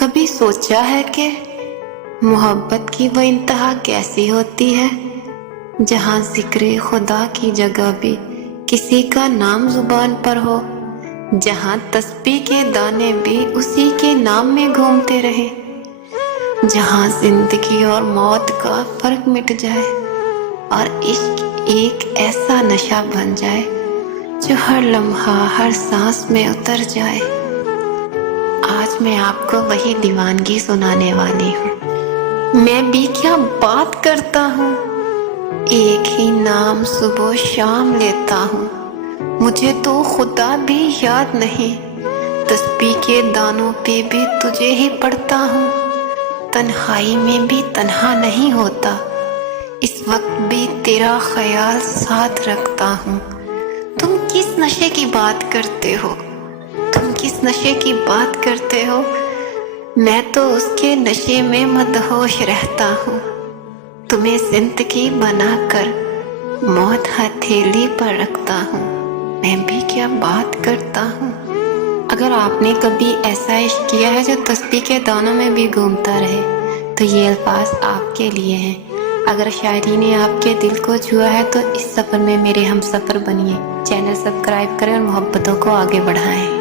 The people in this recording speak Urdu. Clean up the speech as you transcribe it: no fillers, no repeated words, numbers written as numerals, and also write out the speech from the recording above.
کبھی سوچا ہے کہ محبت کی وہ انتہا کیسی ہوتی ہے، جہاں ذکر خدا کی جگہ بھی کسی کا نام زبان پر ہو، جہاں تسبیح کے دانے بھی اسی کے نام میں گھومتے رہے، جہاں زندگی اور موت کا فرق مٹ جائے اور عشق ایک ایسا نشہ بن جائے جو ہر لمحہ ہر سانس میں اتر جائے۔ آج میں آپ کو وہی دیوانگی سنانے والی ہوں۔ میں بھی کیا بات کرتا ہوں، ایک ہی نام صبح و شام لیتا ہوں، مجھے تو خدا بھی یاد نہیں، تسبیح کے دانوں پہ بھی تجھے ہی پڑھتا ہوں، تنہائی میں بھی تنہا نہیں ہوتا، اس وقت بھی تیرا خیال ساتھ رکھتا ہوں۔ تم کس نشے کی بات کرتے ہو، تم کس نشے کی بات کرتے ہو، میں تو اس کے نشے میں مدہوش رہتا ہوں، تمہیں زندگی بنا کر موت ہتھیلی پر رکھتا ہوں، میں بھی کیا بات کرتا ہوں۔ اگر آپ نے کبھی ایسا عشق کیا ہے جو تسبیح کے دانوں میں بھی گھومتا رہے تو یہ الفاظ آپ کے لیے ہیں۔ اگر شاعری نے آپ کے دل کو چھوا ہے تو اس سفر میں میرے ہم سفر بنیے۔ چینل سبسکرائب کریں اور محبتوں کو آگے بڑھائیں۔